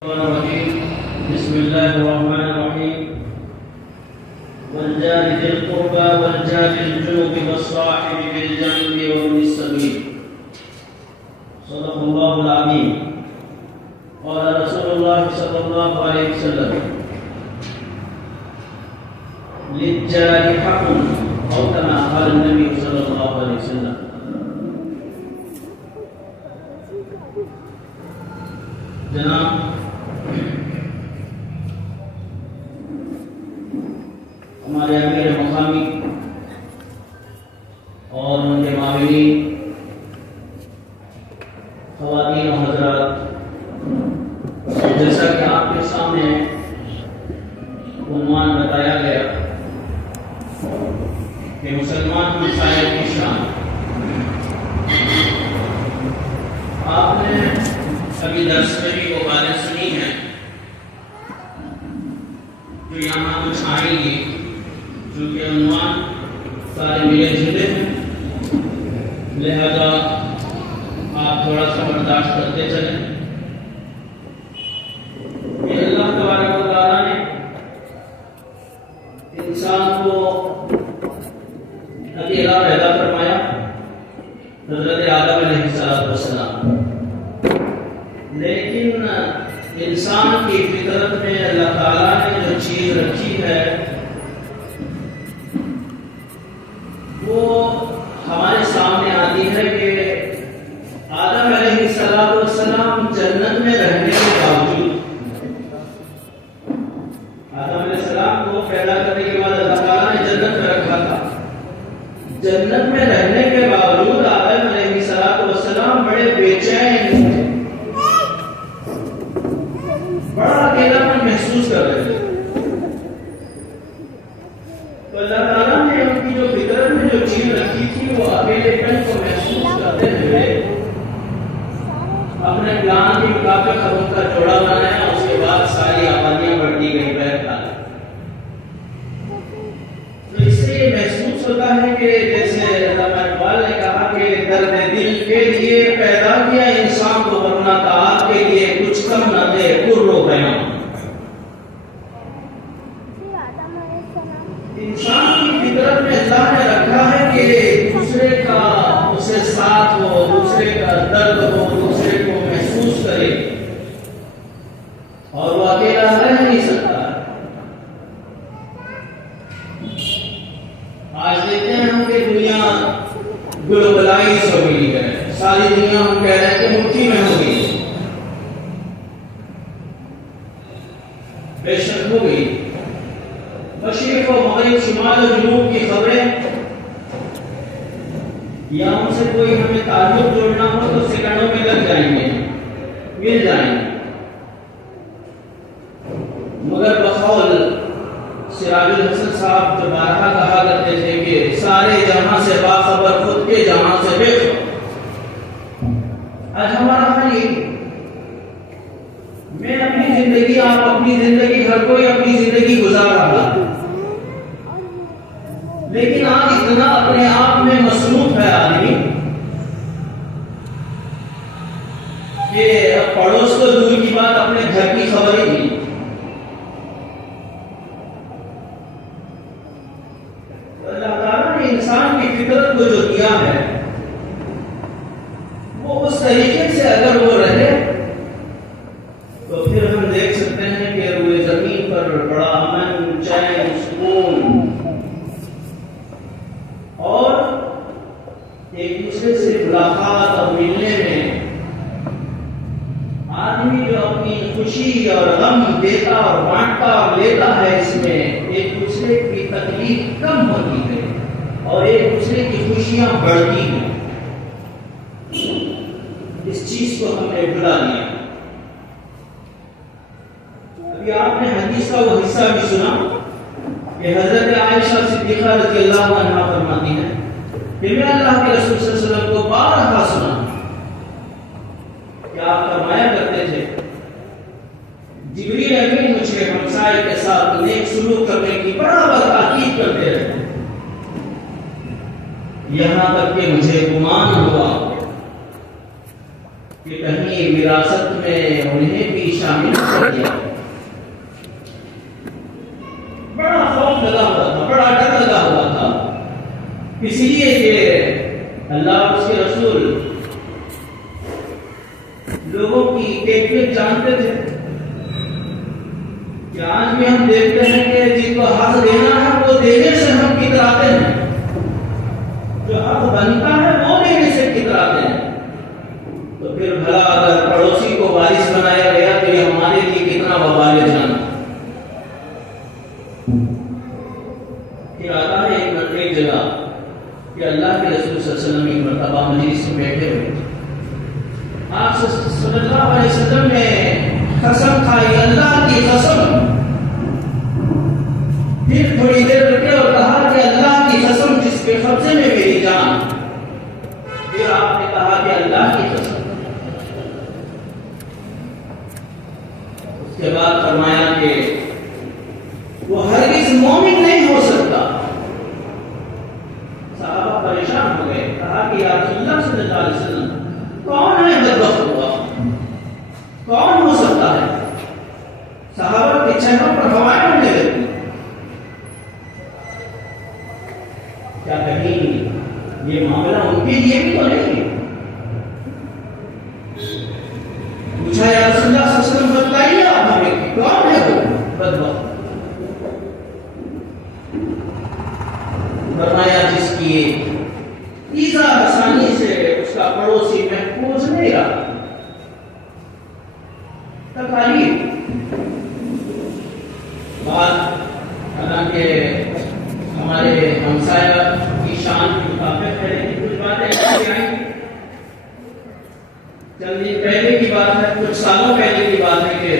بسم الله الرحمن الرحيم والجار ذي القربى والجار الجنب والصاحب بالجنب وابن السبيل صدق الله العظيم. قال رسول الله صلى الله عليه وسلم للجار حق أو كما قال النبي صلى الله عليه وسلم. جناب ہمارے امیر مقامی اور ان کے معاونین، خواتین و حضرات، جیسا کہ آپ کے سامنے عنوان بتایا گیا کہ مسلمان مسائل کی شان، آپ نے ابھی درس میں بھی وہ باتیں سنی ہیں جو یہاں کچھ آئیں گی، چونکہ عنوان سارے ملے جلے ہیں، لہذا آپ تھوڑا سا برداشت کرتے چلیں کہ اللہ تبارک و تعالیٰ نے انسان کو اکیلا پیدا فرمایا، حضرت آدم علیہ السلام، لیکن انسان کی فطرت میں اللہ تعالیٰ نے جو چیز رکھی ہے وہ ہمارے سامنے آتی ہے کہ آدم علیہ السلام جنت میں رہنے کے باوجود، آدم علیہ السلام کو پیدا کرنے کے بعد اللہ تعالیٰ نے جنت میں رکھا تھا، جنت میں رہنے کے باوجود آدم علیہ السلام بڑے بے چین تھے، بڑا اکیلا پن محسوس کر رہے تھے. تو اللہ تعالیٰ نے ان کی جو فطرت میں جو چیز رکھی تھی وہ اکیلے پن کو محسوس کرتے ہوئے اپنے پلان کے مطابق ان کا جوڑا بنایا، اس کے بعد ساری آبادیاں بڑھتی گئی پیر ڈالے. تو اس سے یہ محسوس ہوتا ہے کہ جیسے علامہ اقبال نے کہا کہ درد دل کے لیے پیدا کیا انسان کو، ورنہ تعال کے لیے کچھ کم نہ دے پر و بیان. انسان کی فطرت میں اللہ نے رکھا ہے کہ دوسرے کا اسے ساتھ ہو، دوسرے کا درد ہو، دوسرے کو محسوس کرے، اور وہ اکیلا رہ نہیں سکتا. آج دیکھتے ہیں ہم کہ دنیا گلوبلائز ہو گئی ہے، ساری دنیا ہم کہہ رہے ہیں کہ مٹھی میں ہو گئی، بے شک ہو گئی. مشرق و مغرب، شمال و جنوب کی خبریں، یا ان سے کوئی ہمیں تعلق جوڑنا ہو تو سیکنڈوں میں لگ جائیں گے، مل جائیں گے. مگر بقول سراج الحسن صاحب جو بارہا کہا کرتے تھے کہ سارے جہاں سے باخبر خود کے جہاں سے بے خبر. آج ہمارا حال یہ، میں اپنی زندگی، آپ اپنی زندگی، ہر کوئی اپنی زندگی گزار رہا ہے، لیکن آج اتنا اپنے آپ میں مصروف ہے آدمی کہ پڑوس کو دور کی بات اپنے گھر کی خبر ہی نہیں. اللہ تعالیٰ نے انسان کی فطرت کو جو دیا ہے وہ اس طریقے سے اگر وہ رہے تو پھر ہم دیکھ سکتے ہیں کہ روئے زمین پر بڑا امن، چین، سکون، اور ایک دوسرے سے ملاقات اور ملنے میں آدمی جو اپنی خوشی اور غم دیتا اور بانٹتا اور لیتا ہے، اس میں ایک دوسرے کی تکلیف کم ہوتی ہے اور ایک دوسرے کی خوشیاں بڑھتی ہیں. اس چیز کو ہم نے بھلا دیا. ابھی آپ نے حدیث کا وہ حصہ بھی سنا کہ حضرت عائشہ صدیقہ رضی اللہ عنہا فرماتی ہیں کہ میں اللہ کے رسول صلی اللہ علیہ وسلم کو بارہا سنا کہ آپ فرمایا کرتے تھے جبریل امین مجھے ہمسائے کے ساتھ نیک سلوک کرنے کی برابر تاکید کرتے رہے، یہاں تک کہ مجھے گمان ہوا کہ کہیں وراثت میں انہیں بھی شامل کر دیا. بڑا خوف لگا ہوا تھا, بڑا ڈر لگا ہوا تھا, اس لیے کہ اللہ اور اس کے رسول لوگوں کی کیفیت جانتے تھے. کہ آج بھی ہم دیکھتے ہیں کہ جن کو حق دینا ہے وہ دینے سے ہم کتراتے ہیں, جو حق بنتا ہے وہ دینے سے کتراتے ہیں. تو پھر بھلا اگر پڑوسی کو وارث بنایا گیا تو یہ ہمارے لیے کتنا وبال جان. پھر آتا ہے ایک جگہ کہ اللہ کے رسول صلی اللہ علیہ وسلم ایک مرتبہ مجلس میں بیٹھے ہوئے تھے. آپ صلی اللہ علیہ وسلم نے قسم کھائی, اللہ کی قسم. پھر تھوڑی دیر رکے اور کہا کہ اللہ کی قسم جس کے قبضے میں میری جان. پھر آپ نے کہا کہ اللہ کی قسم. اس کے بعد فرمایا کہ وہ ہرگز مومن نہیں ہو سکتا. صحابہ پریشان ہو گئے, کہا کہ یا رسول اللہ صلی اللہ علیہ وسلم کون ہے بدبخت ہوا, کون ہو سکتا ہے؟ صحابہ کے چہروں پر ہوائیں اڑنے لگی. کیا کہیں یہ معاملہ ان کے لیے بھی تو نہیں؟ پوچھا یا رسول اللہ صلی اللہ علیہ وسلم بتائیے آپ ہمیں کون ہے وہ بدبخت. فرمایا جس کی ایذا آسانی سے اس کا پڑوسی محفوظ نہیں رہا. تکالیف بات حالانکہ ہمارے ہمسایہ کی شان کے مطابق ہے, لیکن کچھ باتیں ایسی آئیں گی. چند دن پہلے کی بات ہے, کچھ سالوں پہلے کی بات ہے کہ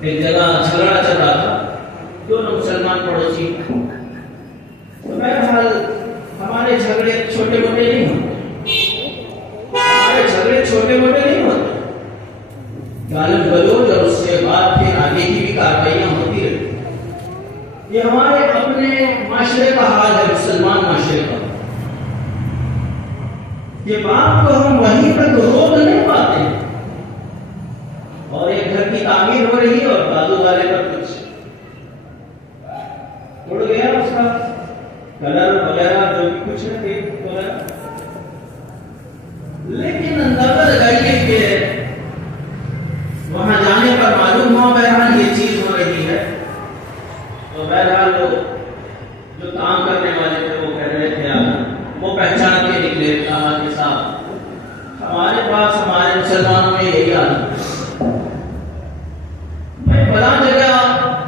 ایک جگہ جھگڑا چل رہا تھا, دونوں مسلمان پڑوسی. تو بہرحال ہمارے جھگڑے چھوٹے موٹے نہیں ہوتے, ہمارے جھگڑے چھوٹے موٹے نہیں ہوتے. غالب گلوچ اور اس کے بعد پھر آگے کی بھی کارروائیاں ہوتی رہتی. یہ ہمارے اپنے معاشرے کا حال ہے, مسلمان معاشرے کا. یہ بات کو ہم وہیں تک روک نہیں پاتے. اور ایک گھر کی تعمیر ہو رہی ہے اور بازو والے پر کچھ اڑ گیا, اس کا کلر وغیرہ جو بھی کچھ ہے وغیرہ. لیکن اندازہ لگائیے کہ وہاں جانے پر معلوم ہو بہرحال یہ چیز ہو رہی ہے. تو بہرحال جو کام کرنے والے تھے وہ کہہ رہے تھے, وہ پہچان کے نکلے کے ساتھ, ہمارے پاس ہمارے مسلمانوں میں یہی حال ہے. میں فلاں جگہ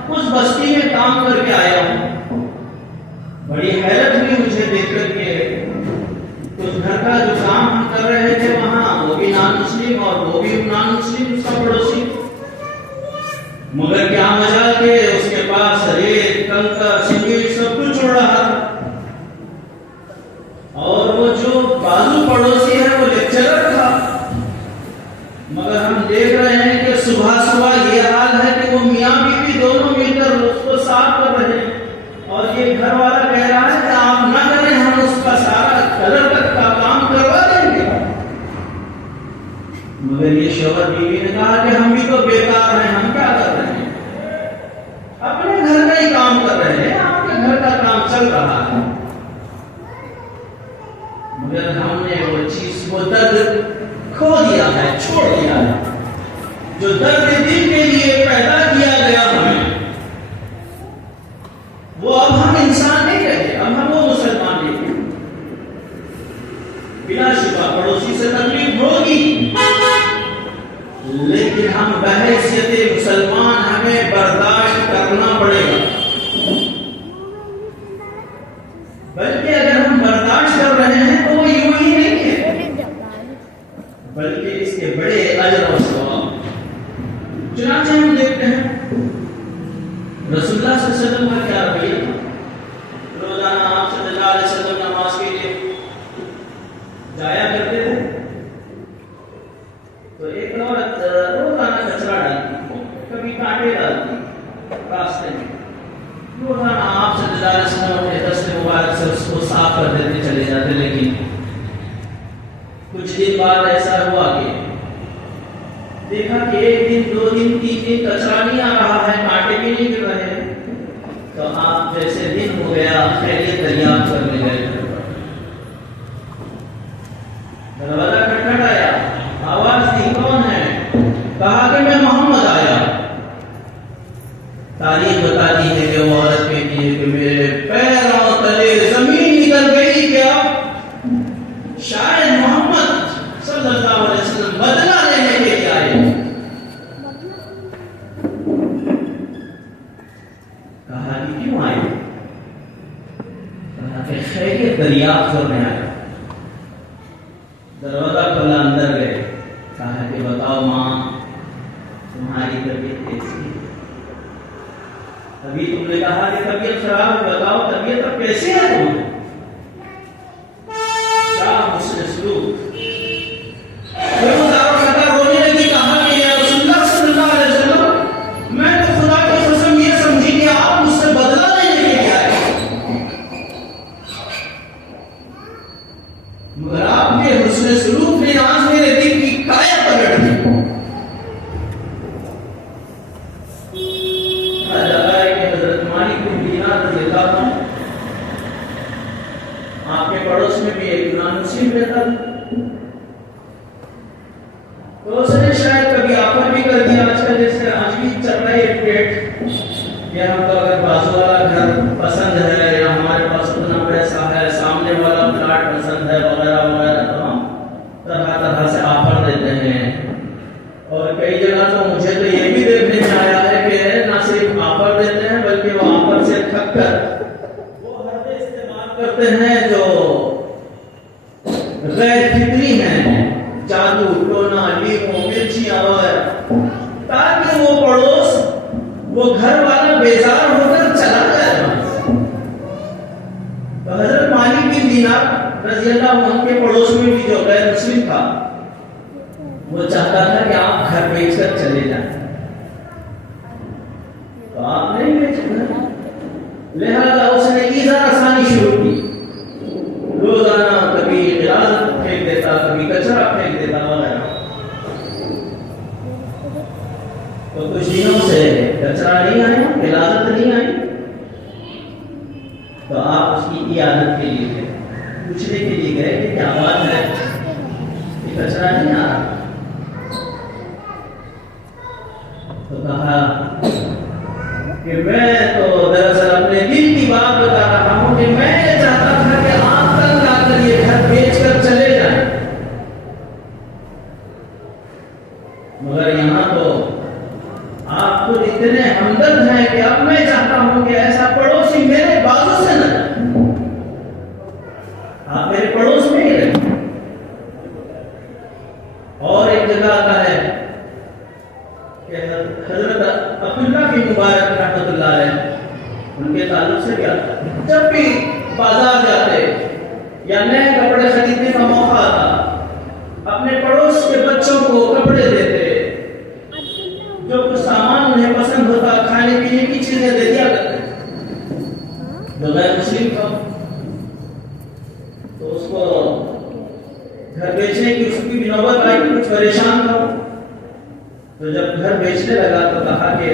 اس بستی میں کام کر کے آیا ہوں. بڑی حیرت ہوئی مجھے دیکھ کر کے اس گھر کا جو کام ہم کر رہے تھے وہاں وہ بھی نان مسلم اور وہ بھی نان مسلم, اس کا پڑوسی. مگر کیا مزہ کہ اس کے پاس ریت کنکر سیمنٹ سب کچھ اڑ رہا تھا. اور وہ جو بازو پڑوسی ہے وہ لیکچرر تھا. مگر ہم دیکھ رہے ہیں کہ صبح صبح یہ حال ہے کہ وہ میاں بیوی دونوں مل کر اس کو صاف کر رہے ہیں. اور یہ گھر والا کہہ رہا ہے کہ آپ نہ کریں, ہم اس کا سارا کلر تک کا کام کروا دیں گے. مگر یہ شوہر بیوی نے کہا کہ ہم بھی تو بیکار ہیں, ہم کیا کر رہے ہیں, اپنے گھر کا ہی کام کر رہے ہیں, آپ کے گھر کا کام چل رہا ہے. مگر ہم نے وہ چیز وہ درد کھو دیا ہے, چھوڑ دیا ہے. جو درد دل کے لیے پیدا کیا گیا ہمیں, وہ اب ہم انسان نہیں رہے, اب ہم وہ مسلمان نہیں رہے. بلا شبہ پڑوسی سے تکلیف ہوگی, لیکن ہم بحیثیت مسلمان ہمیں برداشت کرنا پڑے گا. بلکہ اگر ہم برداشت کر رہے ہیں تو وہ یوں ہی نہیں ہے, بلکہ اس کے بڑے اجر و ثواب. چنانچہ ہم دیکھتے ہیں رسول اللہ صلی اللہ علیہ وسلم کا کیا رویہ تھا. روزانہ آپ صلی اللہ علیہ وسلم نماز کے لیے جایا کرتے تھے. تو ایک عورت روزانہ کچرا ڈالتی, کبھی کانٹے ڈالتی راستے میں. روزانہ آپ صلی اللہ علیہ وسلم اپنے دست مبارک سے اس کو صاف کر دیتے چلے جاتے. لیکن کچھ دن بعد ایسا ہوا کہ دیکھا کہ ایک دن دو دن دن 3 دن کچرا نہیں آ رہا ہے، کانٹے بھی نہیں گر رہے ہیں، تو آپ جیسے دن ہو گیا خیریت دریافت کرنے گئے، دروازہ کھٹکھٹایا، آواز دی کون ہے؟ کہا کہ میں محمد آیا۔ تاریخ بتاتی ہے کہ وہ عورت کہتی ہے کہ میرے پیروں تلے زمین نکل گئی، کیا شاید محمد صلی اللہ علیہ وسلم بدلہ لینے کے لیے آئے۔ کہا کہ کیوں آئے؟ کہا کہ خیریت دریافت کرنے آئے۔ دروازہ کھولا، اندر گئے، کہا کہ بتاؤ ماں تمہاری طبیعت کیسی ہے؟ ابھی تم نے کہا کہ طبیعت خراب ہے، بتاؤ طبیعت اب کیسے ہے تم؟ کیا حسن سلوک! رونے لگی، کہا کہ یا رسول اللہ صلی اللہ علیہ وسلم، میں تو خدا کی قسم یہ سمجھی کہ آپ مجھ سے بدلہ لینے کے لیے آئے، مگر آپ کے حسن سلوک نے آج میرے دل کی کایا پلٹ دی۔ آپ کے پڑوس میں بھی ایک نان مسلم رہتا تو اس نے شاید کبھی آفر بھی کر دیا، آج کل جیسے آج بھی چل رہا ہے ڈیٹ، یا ہم کو اگر بازو والا گھر پسند ہے یا ہمارے پاس اتنا پیسہ ہے، سامنے والا پلاٹ پسند ہے وغیرہ وغیرہ، تو ہم طرح طرح سے آفر دیتے ہیں۔ اور کئی جگہ تو مجھے تو یہ بھی دیکھنے میں آیا ہے کہ نہ صرف آفر دیتے ہیں بلکہ وہ آفر سے تھک کر کرتے ہیں جو غیر فطری ہیں، جادو ٹونا لیمو مرچیاں وغیرہ، تاکہ وہ پڑوس وہ گھر والا بیزار ہو کر چلا جائے۔ تو حضرت مالک بن دینار رضی اللہ عنہ کے پڑوس میں بھی جو غیر مسلم تھا وہ چاہتا تھا کہ آپ گھر بیچ کر چلے جائیں، تو آپ نہیں بیچے، لہذا اس نے ایزا آسانی شروع کی، روزانہ کبھی غلاظت پھینک دیتا، کبھی کچرا پھینک دیتا وغیرہ۔ تو کچھ دنوں سے کچرا نہیں آیا، غلاظت نہیں آئی، تو آپ اس کی عیادت کے لیے گئے، پوچھنے کے لیے گئے کہ کیا بات ہے کہ کچرا نہیں آ رہا؟ تو کہا کہ میں تو دراصل اپنے دل کی بات بتا رہا ہوں کہ میں یہ چاہتا تھا کہ آپ تک لا کر یہ گھر بیچ کر چلے جائیں، مگر یہاں تو آپ خود اتنے ہمدرد ہیں کہ اب میں چاہتا ہوں کہ ایسا پڑوسی میرے بازو سے نہ جائے، آپ میرے پڑوس میں ہی رہیں۔ اور ایک جگہ آتا ہے کہ حضرت عبداللہ کی مبارک رحمۃ اللہ علیہ، ان کے تعلق سے کیا تھا، جب بھی بازار جاتے یا نئے کپڑے خریدنے کا موقع آتا، اپنے پڑوس کے بچوں کو کپڑے دیتے، جو کچھ سامان انہیں پسند ہوتا، کھانے پینے کی چیزیں دے دیا کرتے۔ جو غیر مسلم تھا تو اس کو گھر بیچنے کی اس کی بھی نوبت آئی، کچھ پریشان تھا، تو جب گھر بیچنے لگا تو کہا کہ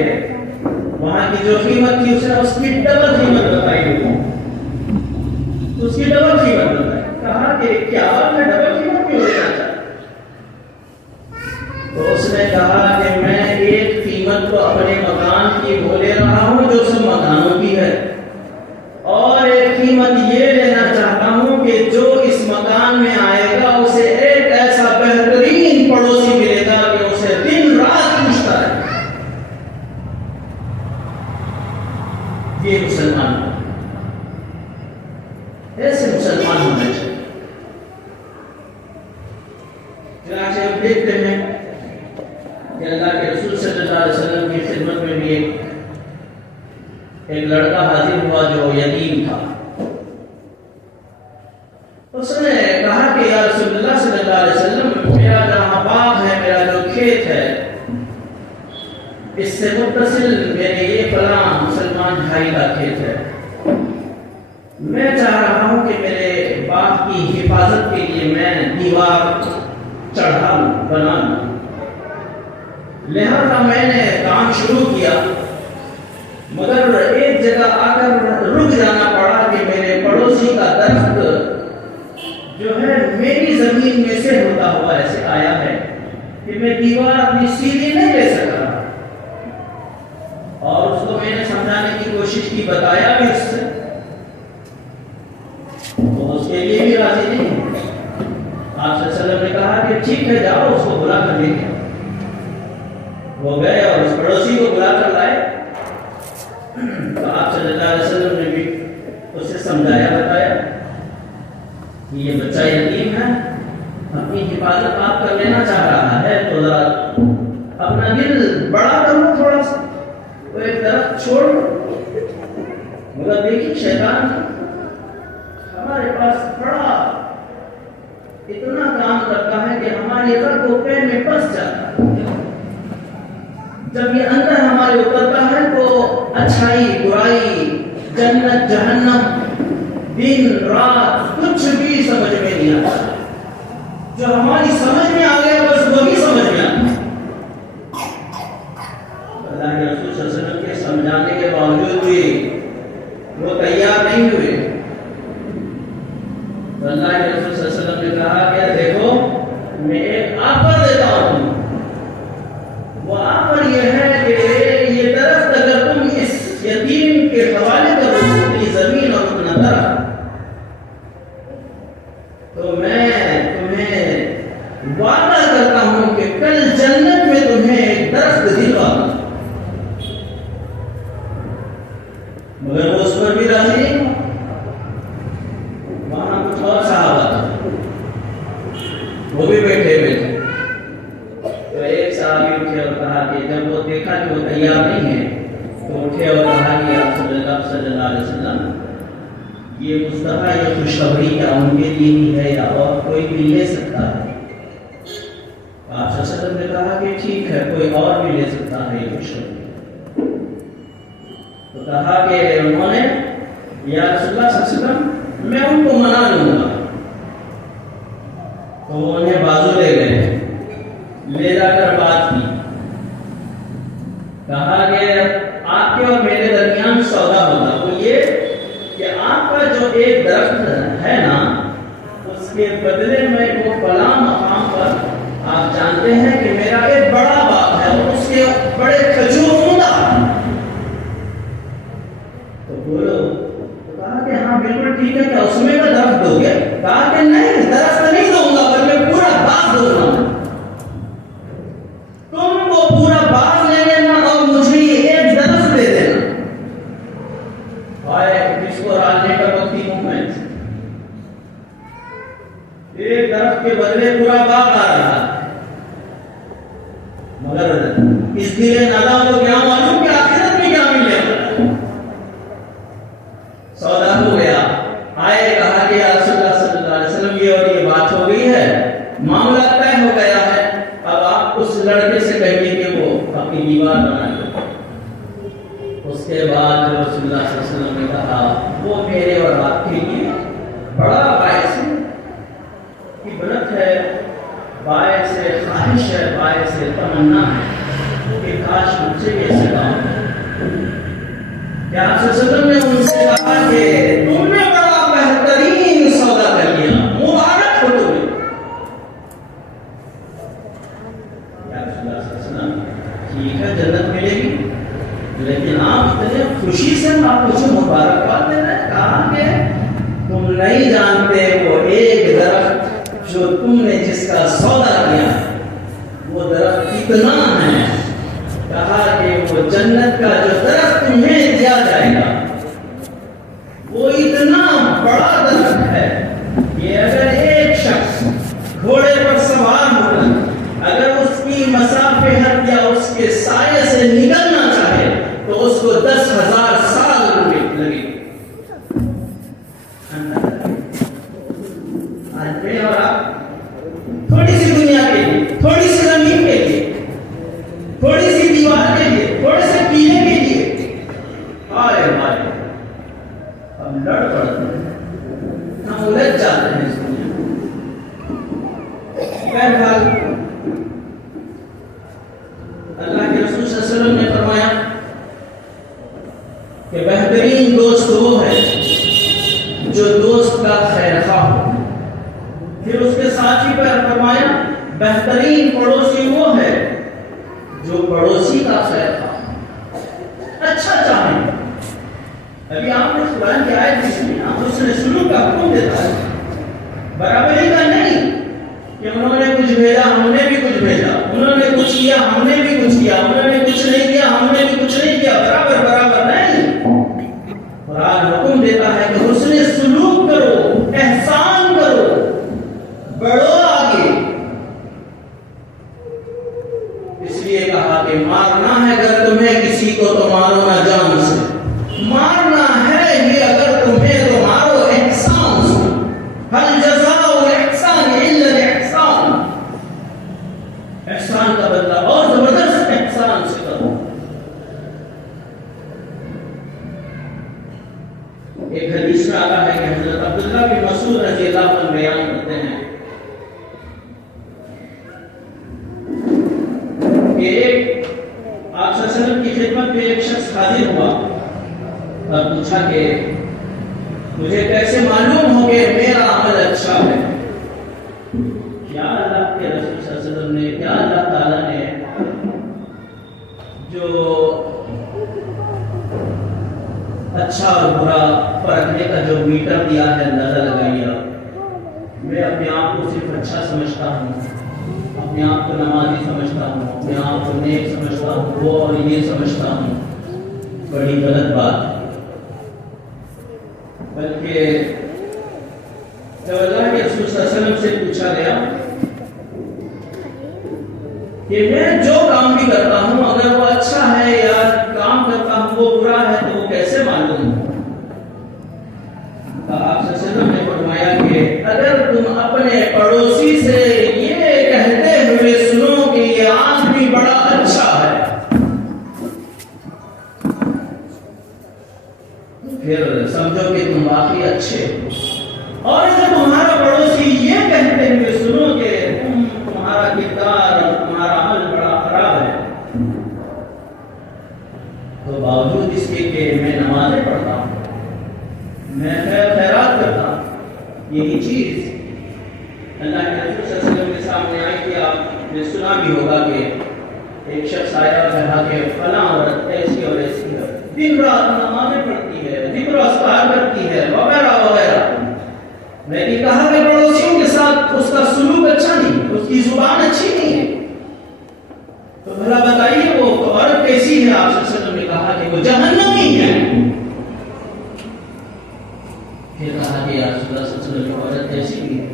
وہاں کی جو قیمت تھی اس نے اس کی ڈبل قیمت بتائی، اس کی ڈبل قیمت بتائی۔ کہا کہ کیا میں ڈبل قیمت کیوں لینا چاہتا؟ تو اس نے کہا کہ میں ایک قیمت تو اپنے مکان کی وہ لے رہا ہوں جو سب مکانوں کی ہے، اور ایک قیمت یہ لینا چاہتا ہوں کہ جو اس مکان میں آئے گا اسے ایک ایسا بہترین پڑوسی ملے گا کہ اسے دن رات پوچھتا ہے۔ یہ مسلمان ایسے مسلمان ہونے چاہیے۔ چنانچہ ہم دیکھتے ہیں کہ اللہ کے رسول صلی اللہ علیہ وسلم کی خدمت میں بھی ایک لڑکا حاضر ہوا جو یتیم تھا۔ اس نے کہا کہ یا رسول اللہ صلی اللہ علیہ وسلم، میرا جہاں باغ ہے، میرا جو کھیت ہے، اس سے متصل میرے یہ فلاں مسلمان بھائی کا کھیت ہے، میں چاہ رہا ہوں کہ میرے باغ کی حفاظت کے لیے میں دیوار چڑھا لوں، بنا لوں۔ لہذا میں نے کام شروع کیا، مگر ایک جگہ آ کر رک جانا پڑا کہ میرے پڑوسی کا درخت جو ہے میری زمین میں سے ہوتا ہوا ایسے آیا ہے کہ میں دیوار اپنی سیدھی نہیں لے سکا، اور اس کو میں نے سمجھانے کی کوشش کی، بتایا بھی اس سے، تو اس کے لیے بھی راضی نہیں۔ آپ صلی اللہ علیہ وسلم نے کہا کہ ٹھیک ہے جاؤ، اس کو بلا کر لے گئے۔ وہ گئے اور اس پڑوسی کو بلا کر لائے، تو آپ صلی اللہ علیہ وسلم نے بھی اسے سمجھایا، بتایا کہ یہ بچہ یتیم ہے، اپنی حفاظت آپ کر لینا چاہ رہا ہے، تو ذرا اپنا دل بڑا کرو تھوڑا سا، وہ ایک درخت چھوڑ۔ مگر دیکھیے شیطان ہمارے پاس بڑا اتنا کام کرتا ہے کہ ہماری عقل کو پیر میں پس جاتا ہے۔ جب یہ اندر ہمارے اترتا ہے تو اچھائی برائی، جنت جہنم، دن رات کچھ بھی سمجھ میں نہیں آتا۔ جو ہماری سمجھ میں آ گیا بس وہی سمجھ میں آتا۔ اللہ کے رسول صلی اللہ علیہ وسلم کے سمجھانے کے باوجود بھی وہ تیار نہیں ہوئے۔ اللہ کے رسول صلی اللہ علیہ وسلم نے کہا کہ دیکھو میں ایک آفر دیتا ہوں، وہ آفر یہ ہے کہ یہ درخت اگر تم اس یتیم کے حوالے کرو اپنی زمین اور اپنا درخت، تو میں تمہیں وعدہ کرتا ہوں کہ کل جنت میں تمہیں ایک درخت دلوا دوں۔ مگر وہ اس پر بھی راضی نہیں ہوا۔ وہاں کچھ اور صحابہ تھے، وہ بھی بیٹھے ہوئے تھے، تو ایک صحابی اٹھے اور کہا کہ جب وہ دیکھا کہ وہ تیار نہیں ہے تو اٹھے اور کہا کہ آپ صلی اللہ علیہ وسلم یہ مصطفیٰ یہ خوشخبری کیا ان کے لیے ہی ہے یا اور کوئی بھی لے سکتا ہے؟ آپ صلی اللہ علیہ وسلم نے کہا کہ ٹھیک ہے کوئی اور بھی لے سکتا ہے یہ خوشخبری۔ تو کہا کہ انہوں نے یا رسول اللہ صلی اللہ علیہ وسلم میں ان کو منا لوں گا، تو وہ انہیں بازو لے گئے، لے جا کر بات کی، کہا کہ آپ کے اور میرے درمیان سودا ہوگا، وہ یہ کہ آپ کا جو ایک درخت ہے نا اس کے بدلے میں وہ فلاں مقام پر آپ جانتے ہیں کہ میرا ایک بڑا باغ ہے اور اس کے بڑے کھجور عمدہ، تو بولو، تو کہا کہ ہاں بالکل ٹھیک ہے، کیا اس میں کا درخت دو گے؟ کہا کہ نہیں درخت نہیں دوں گا بلکہ پورا باغ دوں گا، تم کو پورا باغ لے لینا اور مجھے ایک درخت دے دینا۔ جس کو راجنے کا وقتی مومنٹ، ایک درخت کے بدلے پورا باغ آ رہا ہے، مگر اس دل نادا کو کیا معلوم کہ آخرت میں کیا ملے گا۔ سودا ہو گیا، آئے کہا کہ یا رسول اللہ صلی اللہ علیہ وسلم یہ اور یہ بات ہو گئی ہے، معاملہ طے ہو گیا ہے، اب آپ اس لڑکے سے کہیے کہ وہ اپنی دیوار بنا لے۔ اس کے بعد رسول اللہ صلی اللہ علیہ وسلم نے کہا وہ میرے اور آپ کے لیے بڑا باعث عبرت ہے، باعث خواہش ہے، باعث تمنا ہے کہ کاش مجھ سے بھی ایسے کام ہو۔ کیا آپ صلی اللہ علیہ وسلم نے ان سے کہا کہ تم نے بڑا بہترین سودا کر لیا، مبارک ہو تمہیں۔ کیا رسول اللہ صلی اللہ علیہ وسلم ٹھیک ہے جنت ملے گی، لیکن آپ اتنے خوشی سے آپ مجھے مبارکباد دے رہے ہیں؟ کہا کہ تم نہیں جانتے وہ ایک درخت جو تم نے جس کا سودا کیا وہ درخت کتنا ہے۔ کہا کہ وہ جنت کا جو درخت تمہیں دیا جائے گا وہ اتنا بڑا درخت ہے کہ اگر ایک شخص گھوڑے پر سوار ہو کر اگر اس کی مسافت یا اس کے سائے سے نکلنا چاہے تو اس کو 10,000 سال لگے۔ آج میں اور آپ تھوڑی سی دنیا کے لیے، تھوڑی سی زمین کے لیے، تھوڑی سی دیوار کے لیے، تھوڑے سے پینے کے لیے آئے بھائی ہم لڑ پڑتے ہیں، ہم الجھ جاتے ہیں اس دنیا میں۔ بہرحال کا خیر اچھا چاہیں. ابھی آپ نے قرآن کی آیت سنی، آپ حسن سلوک کا حکم دیتا ہے، برابری کا نہیں کہ انہوں نے کچھ بھیجا ہم نے بھی کچھ بھیجا، انہوں نے کچھ کیا ہم نے بھی کچھ کیا، انہوں نے کچھ نہیں کیا ہم نے بھی کچھ نہیں کیا، برابر برابر نہیں. قرآن حکم دیتا ہے کہ حسن سلوک کرو، احسان کرو، بڑھو آگے. اس لیے کہا کہ مارنا ہے اگر تمہیں کسی کو تو مارو نہ جان سے، مارنا ہے یہ اگر تمہیں تو مارو احسان سے. هل جزاء الاحسان الا الاحسان، احسان کا بدلہ اور زبردست احسان سے کرو. ایک حدیث میں آتا ہے کہ حضرت عبداللہ بن مسعود رضی اللہ عنہ بیان کرتے ہیں کہ ایک آپ صلی اللہ علیہ وسلم کی خدمت میں ایک شخص حاضر ہوا اور پوچھا کہ مجھے کیسے معلوم ہو کہ میرا عمل اچھا ہے. کیا اللہ کے رسول صلی اللہ علیہ وسلم نے، کیا اللہ تعالیٰ نے جو اچھا اور برا پرکھنے کا جو میٹر دیا ہے اندازہ لگائیے. میں اپنے آپ کو صرف اچھا سمجھتا ہوں، اپنے آپ کو نمازی سمجھتا ہوں، اپنے آپ کو نیک سمجھتا ہوں، وہ اور یہ سمجھتا ہوں، بڑی غلط بات. بلکہ جب اللہ کے رسول صلی اللہ علیہ وسلم سے پوچھا گیا کہ میں جو کام بھی کرتا ہوں اگر وہ اچھا ہے یا کام کرتا ہوں وہ برا ہے تو وہ کیسے معلوم ہو؟ آپ صلی اللہ علیہ وسلم نے فرمایا کہ اگر تم اپنے پڑوسی سے یہ کہتے ہوئے سنو کہ یہ آدمی بڑا اچھا ہے، پھر سمجھو کہ تم واقعی اچھے ہو. اور اگر تمہارا پڑوسی یہ کہتے ہوئے سنو کہ تمہارا کردار اور تمہارا عمل بڑا خراب ہے، تو باوجود اس کے کہ میں نمازیں پڑھتا ہوں، میں خیر خیرات کرتا ہوں، یہی چیز اللہ کے رسول صلی اللہ علیہ وسلم کے سامنے آئی کہ آپ نے سنا بھی ہوگا کہ ایک شخص آیا اور کہا کہ فلاں عورت ایسی اور ایسی ہے، دن رات نمازیں پڑھتی ہے، ذکر و اذکار کرتی ہے، وغیرہ وغیرہ. میں نے کہا کہ پڑوسیوں کے ساتھ اس کا سلوک اچھا نہیں، اس کی زبان اچھی نہیں ہے، تو بھلا بتائیے وہ عورت کیسی ہے؟ آپ صلی اللہ علیہ وسلم نے کہا کہ وہ جہنمی ہے. پھر کہا کہ یا رسول اللہ صلی اللہ علیہ وسلم عورت ایسی بھی ہے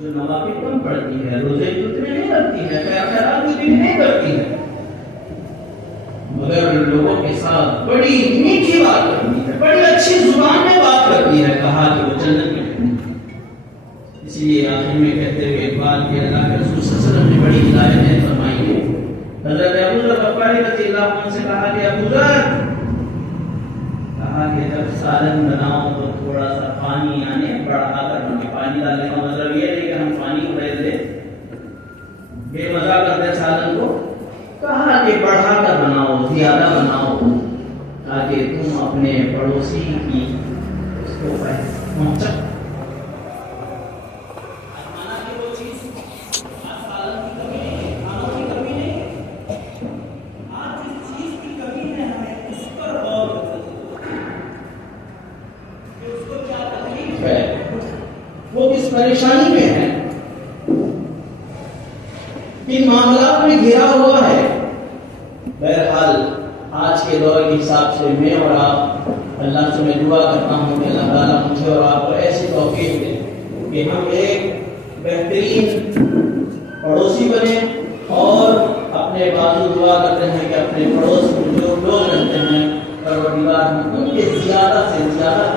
جو نوافل کم پڑھتی ہے، روزے اتنے نہیں رکھتی ہے، خیرات اتنی نہیں کرتی ہے، مگر لوگوں کے ساتھ بڑی میٹھی بات کرتی ہے، بڑی اچھی زبان میں بات کرتی ہے. کہا کہ وہ جنت میں ہے. اسی لیے آخر میں کہتے ہوئے ایک بات کہ اللہ کے رسول صلی اللہ علیہ وسلم نے بڑی ہدایتیں فرمائی ہیں. حضرت ابو ذر غفاری رضی اللہ عنہ سے کہا کہ ابو ذر، کہا کہ جب سالن بناؤ تو تھوڑا سا پانی بڑھا کر بنائے. پانی ڈالنے کا مطلب یہ نہیں کہ ہم پانی کو ڈال دیں، بے مزہ کر دیں سالن کو. کہا کہ بڑھا کر بناؤ، زیادہ بناؤ، تاکہ تم اپنے پڑوسی کی اس کو پہنچا. وہ کس پریشانی میں ہے، کن معاملات میں گھرا ہوا ہے. بہرحال آج کے دور کے حساب سے میں اور آپ اللہ سے میں دعا کرتا ہوں کہ اللہ تعالیٰ مجھے اور آپ کو ایسی توفیق دے کہ ہم ایک بہترین پڑوسی بنے، اور اپنے بازو دعا کرتے ہیں کہ اپنے پڑوس میں جو لوگ رہتے ہیں پروردگار ان کے زیادہ سے زیادہ